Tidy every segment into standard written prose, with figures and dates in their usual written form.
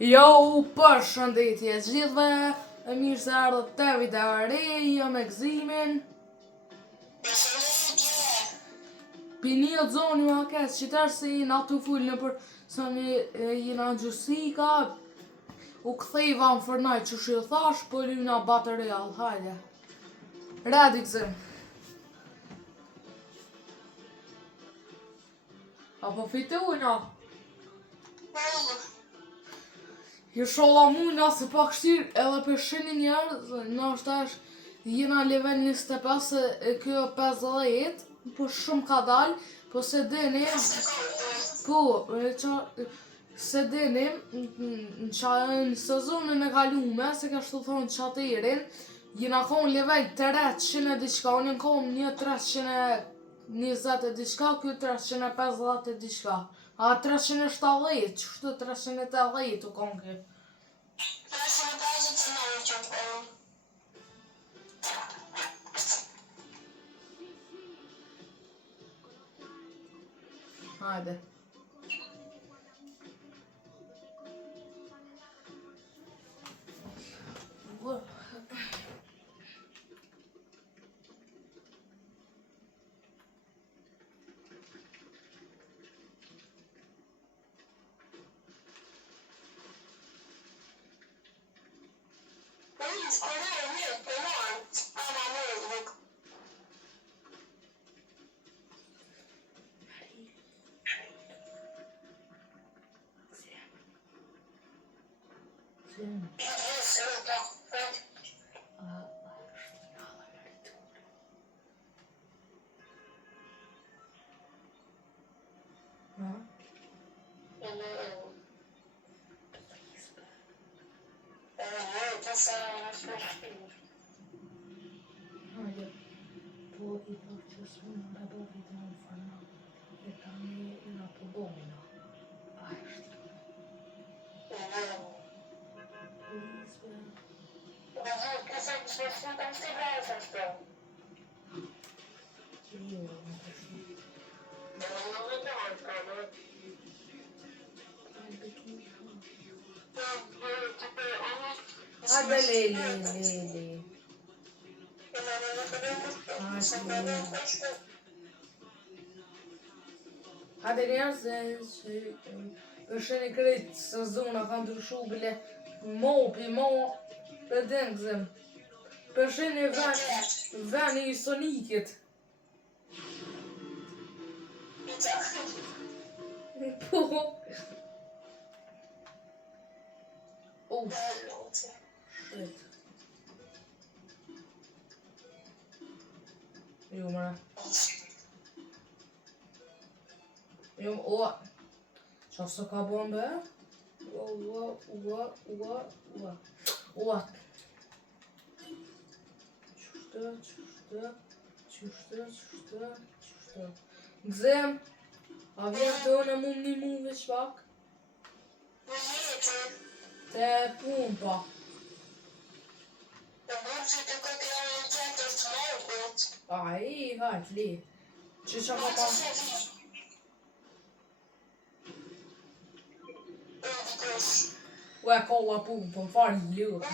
Jo, përshëndetje gjithve, e mirë se ardhët te video e re, jo me gëzimin. Pinio zoni ma kes qytetar se jena tu full në për sani jena gjusika. U ktheva në fërnaj që shi thash, po lyna baterial, hajde. Redi gëzim. Apo fitujna? Inshallah mujna se pak shtir edhe për shini njerëz, në është jena level 25 e kjo 50, po shumë ka dal, po se dini, se dini, në sezonin e kalume, se ka shtu thonë qatirin, jena konë level 300 e diçka, unë konë një 320 e diçka, kjo 350 e diçka. A 370, qështu 380 u konë kjo. 350 të nëjë që konë. Hajde. Hajde, po I thot që s'muna me bo videon fërna, e tani nga po bojna. A është Hajde Leli. Hajde njerëz që përsheni krejt sezona ka ndryshu bile mopi, për den gëzim. Përsheni veni I Sonicit. Po. Oh, shit. Jo mëra. Jo, qa se ka bombe? Qështë. Gëzim, a vjen të unë mu një mu veç pak? Te pumpa. Ai, hajt, li. Që qa ka pa? Ue, kolla pumpën, farë lërë.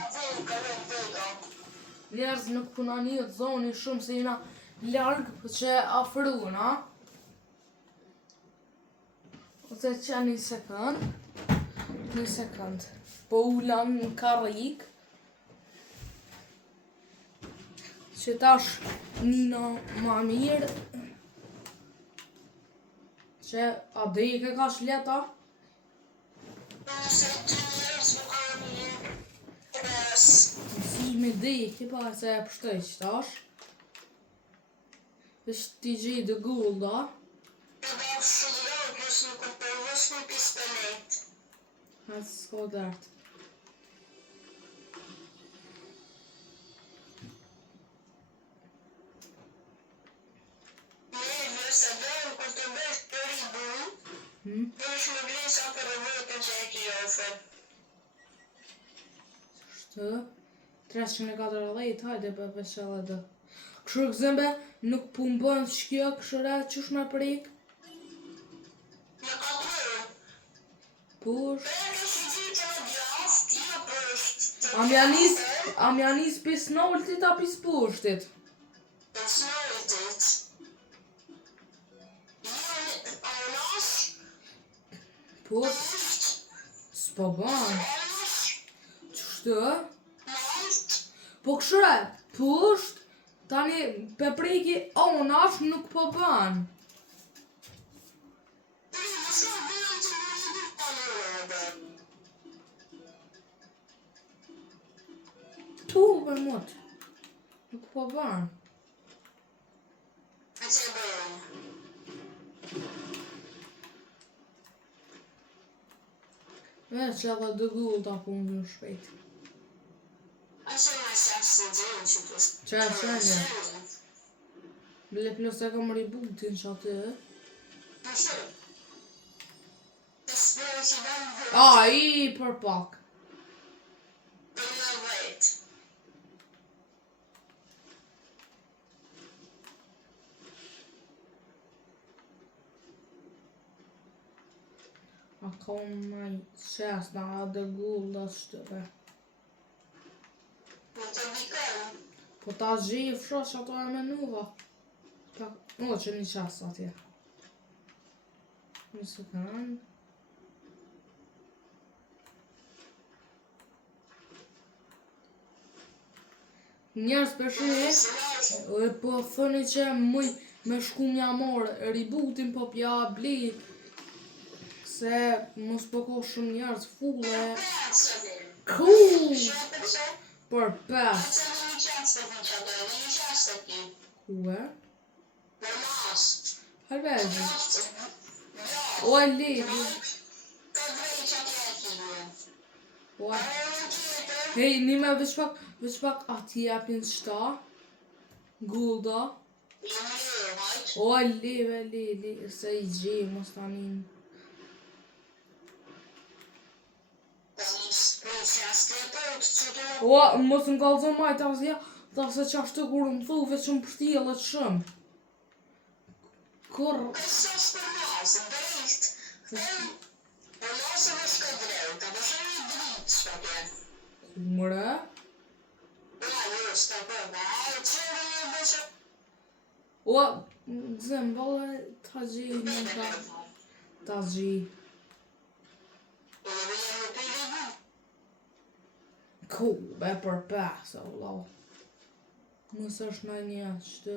Njerëz nuk puna një të zoni shumë se jena largë që afruna. Ose që një sekund. Po ulan në karik. Që tash nina ma mirë. Që a dhe I ke ka shleta? Si me dhe I ke pa se e pështoj që tash. Vesh t'i gjej dhe gull da. Hajtë s'ko dërtë. Shtë 340, hajde për peshe dhe. Kështu gëzimbe, nuk pumbën shkjo këshëra qësh me prik. Push. Am ja nis pis noltit a pis pushtit? Pis noltit. Anash. Pusht? S'po ban. Qështu? Nalt. Po këshre, pusht? Tani pepreki anash nuk po ban. Tu me mot. Nuk po ban. E që e bëjën? Me që edhe dëgull ta punë në shpejt. A që me shasë në gjënë që të shpejt? Qa e shenja? Bile plus e kam rebootin që aty. Në shumë. Të shpejt që banë vërë. A, i për pak. Dhe në vëjtë. A kom maj qes na dëgull dhe shtëve. Në të vikën. Po ta zhjif shosh ato e menuva. O, që një qas atje. Një sekund. Njerës për shi, po thëni që muj me shku mja morë rebootin po pja bli. Se mos po ko shumë njerës fulle. Cool! Për pes. Kue? Halvezi. O e levi. O e. Hej, nime veç pak ati apin shta. Gulda. O e levi, se i gjej mos tanin. O, mos në kalëzën majtë asja, ta se që ashtë të kur më thu, veç më pështjelët shumë. Kur... Kumre? O, zembale ta gji në ka... Ta gji. Cool, be për pes, o lau. Mës është në një qëtë.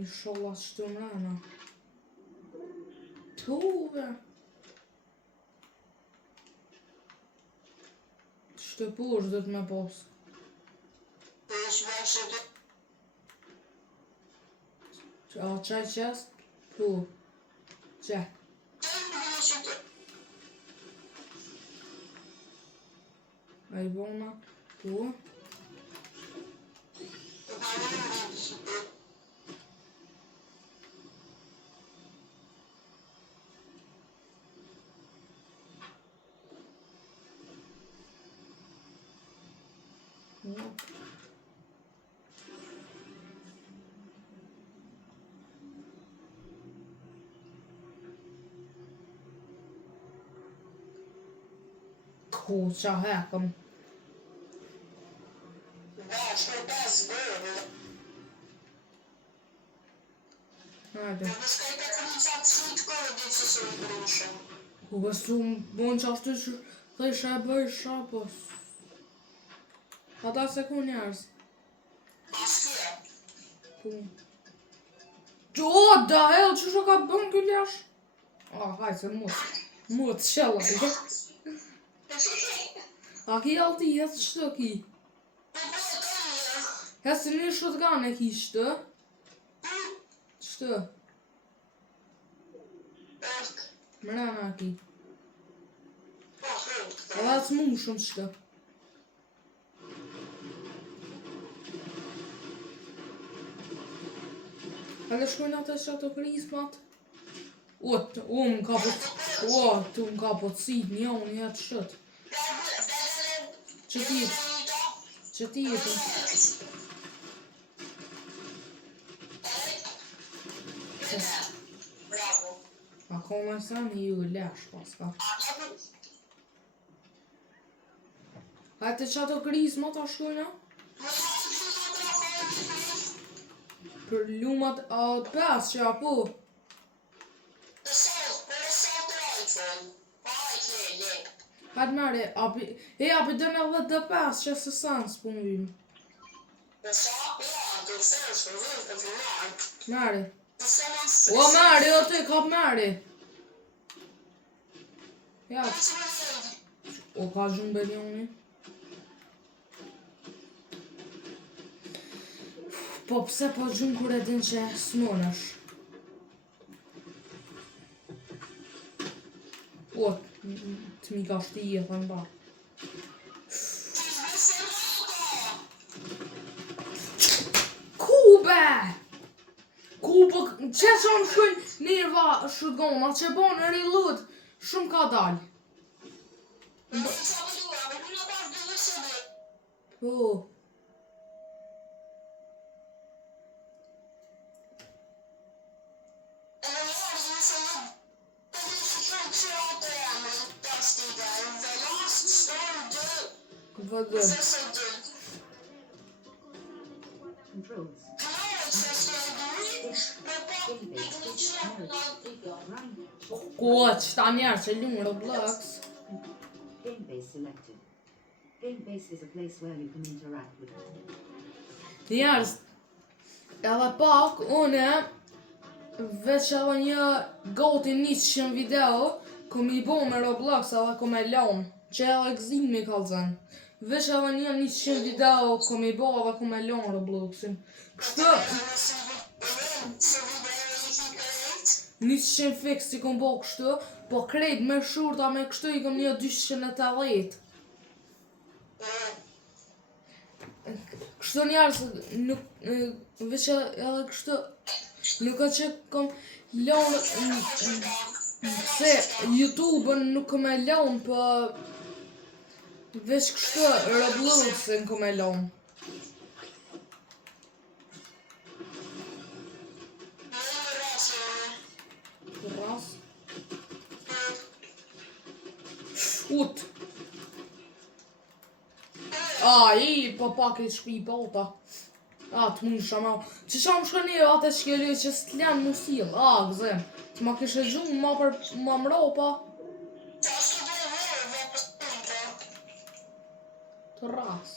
I sholla qëtë mrena. Tuve. Qëtë push dhët me pos. A qaj qest? Pu. Qe. A i bona, tu. Ku qa hekëm. Hajde. Ku besu bon që ashtu që thësha e bëj shapos. Ata se ku njerës. Ku. O, da hell, që shë ka bën këllash? A, hajde se mut qëllaj. A ki alti jetë qëtë ki? Hesë një shotgun e ki qëtë? Qëtë? Mrena ki. Edhe atë mu shumë qëtë. Edhe shkojnë atë që ato prismat. O, më ka po të sit një unë jetë shëtë. Që ti jetë? Ako me sa një ju lesh paska. Hajte që ato krizma ta shkojna? Për lumat a 5 që apo? Hajtë mare, api dënë edhe dhe 5 që se sans për më vimë. Mare. O mare, o të kap mare. Ja. O ka zhumë belioni. Po pse po gjumë kur e din që s'monësh? O, të mi ka shti e thënë ba. Kube! Kube, që që më shkojnë nirva shudgoma, që bo në reload, shumë ka dalë. Po. Vëdë. Koç, ta njerë që lumë Roblox. Game base selected. Game base is a place where you can interact with it. Njerës, edhe pak, une, veç edhe një goti 100 video, kom i bo me Roblox edhe kom e lamë, që edhe gzimi kalëzën. Veç edhe një 100 video kom i bo edhe kom e lamë Robloxin. Kështë, 100 fix i kom bo kështu, po krejt me shurta me kështu i kom një 280. Kështu njerës, nuk, veç edhe kështu, nuk ka që kom lanë, se YouTube-ën nuk kom e lanë, po veç kështu Robloxin kom e lanë. Ras. Ut. I po pak e shpi bota. Të mund shama. Që sham shkëni atë shkeli që s'tlen musil. Gëzem. Që ma kishe gjumë ma për ma mropa. Të ras.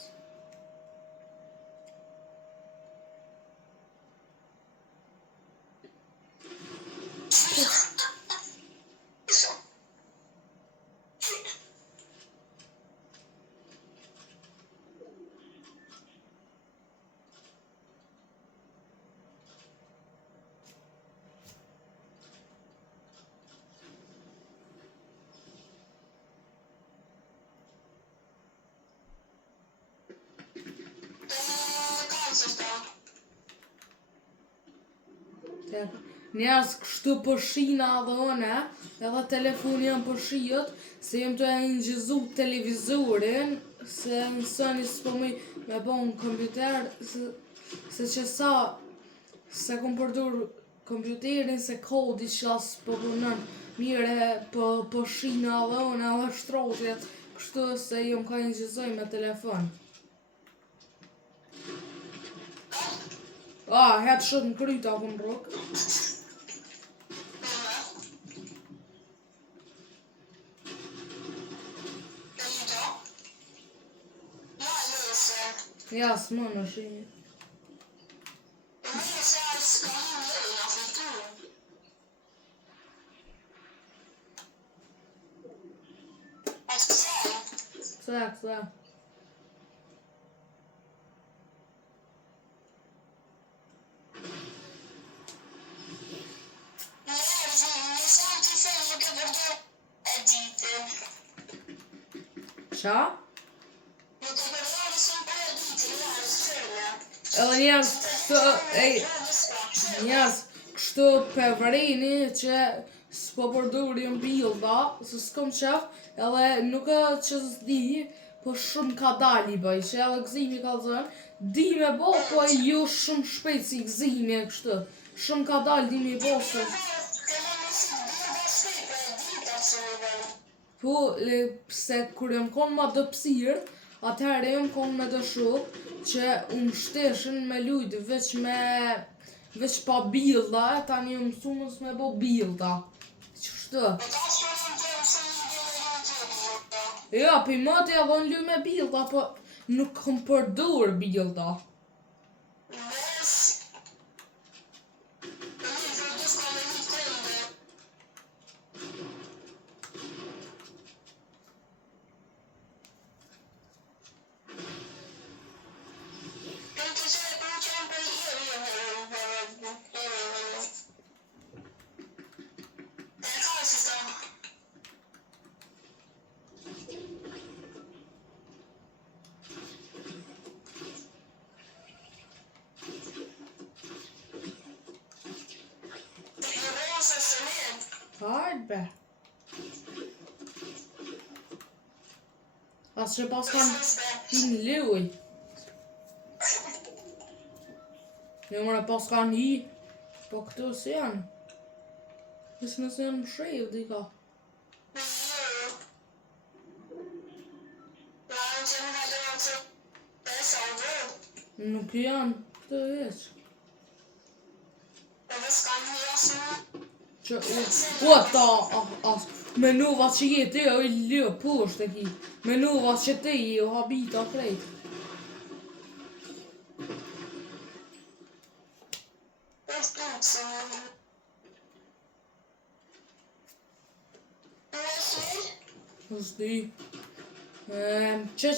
Njerës kështu përshina dhe one, edhe telefoni jam përshijet, se jem të e njëzu televizorin, se nësëni s'po me bo në kompjuter, se që se kom përdur kompjuterin, se kodi që s'po punën mire përshina dhe one, edhe shtrotjet, kështu se jem ka njëzoj me telefon. Hetë shët në kryta ku në rok. Ja, s'mon është një. Kësa. Qa? Edhe njerës kështu për vërini që s'po përdurim bilda, se s'kom qef, edhe nuk e që s'di, po shumë ka dali bëj, që edhe gzimi ka zënë, di me bo, po ju shumë shpejt si gzimi e kështu, shumë ka dali di me bo se... Po, se kur jam konë ma dëpsirë, atëherë jam kon me dëshu që unë shteshin me lujt veç pa bilda, tani jam mësu mos me bo bilda. Qështu? Ja, pi mati edhe në luj me bilda, po nuk kom përdur bilda. Hajde be. As që pas kanë hi në luj. Jo mëre pas kanë hi, po këtu si janë. Nësë nësë janë më shrev dika. Nuk janë këtu veç. Menuva që jetë e o i lë poshtë e ki. Menuva që te i o habita krejt. Është di. Që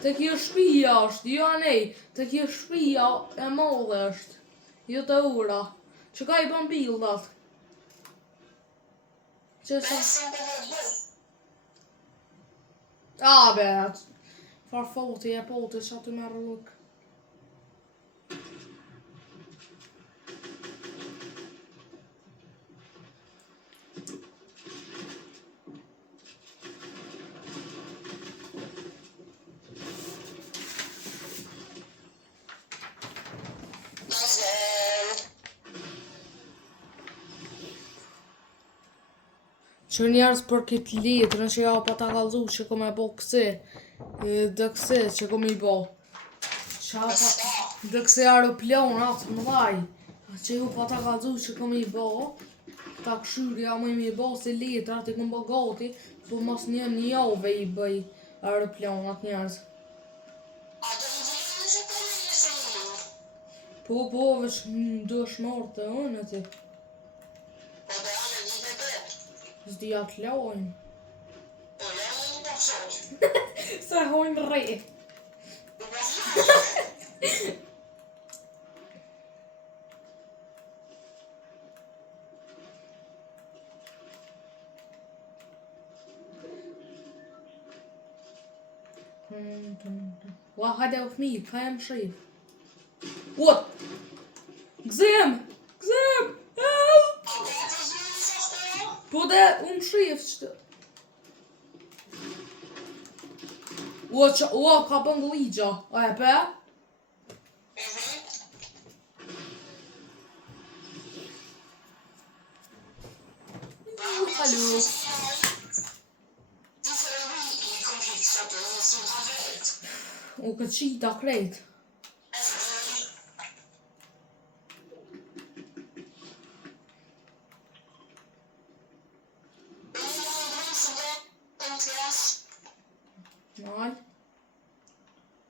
të kjo shpia është, jo anej. Të kjo shpia e modhe është. Jo të ura. Që ka i bën bildat. Që sa... bet. Farfoti e poti që aty me rrug. Që njerës për këtë litrën që ja pa ta kalzu që kom e bo kësi. Dë kësi që kom i bo. Dë kësi aeroplonat më vaj. Që ju pa ta kalzu që kom i bo. Ta këshyrja më i bo si litrat i kom bo gati. Po mos një jove i bëj aeroplonat njerës. Po, veç duesh marrë të unë ti. S'di atë lojnë. Se hojnë re. Ua, hajde u fmi, ka jam shif. What? Gzem! Po dhe unë shif qëtë. Ua, ka bën ligja. A e pe? Hallo. U këtë qita krejt.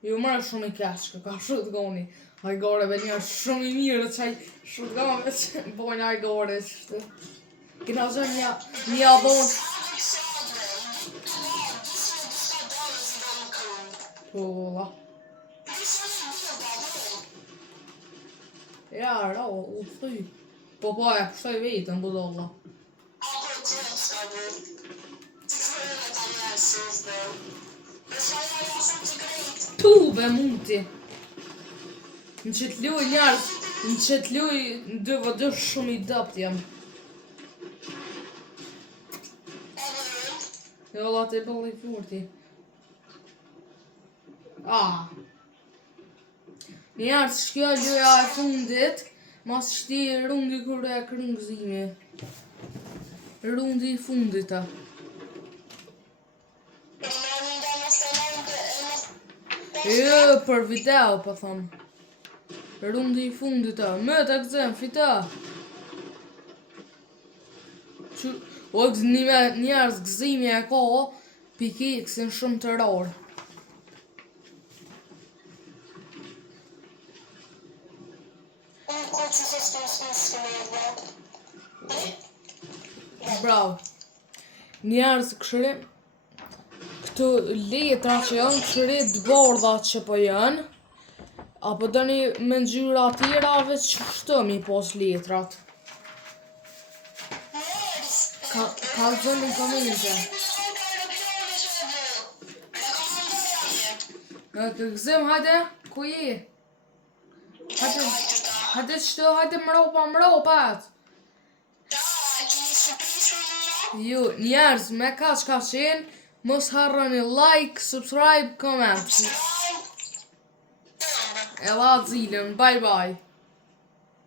Jo mërë shumë i kesh, ka shotgoni. Hajgareve një shumë i mirë qaj shotgave që bojnë hajgare qështu. Kina zënë një abon. Pola. Ja, ra, u pëtëj. Po e pështoj vetën, budolla. Be mundi. Në qëtë luj njerës, në qëtë luj në dy vëdër shumë i dëpt jam. Jo, la të bëllë i furti. Njerës, shkjo luja e fundit, mas shti rundi kërë e kërëngzimi. Rundi i fundit ta. Për video, po thom. Rundi I fundit të. Më të gëzëm, fita. O njerëz gëzimi e ka, pikiksin shumë të rarë. Bravo. Njerëz këshërim, këtu letra që janë këshërit bardha që po janë, apo doni me ngjyra tjera veç ç'shto mi pos letrat. Kalzoni komente. Të gëzim, hajde, ku je? Hajde qëto, hajde mropat. Ju, njerëz, me ka qenë, mos harroni like, subscribe, comment. E la zilën, bye bye.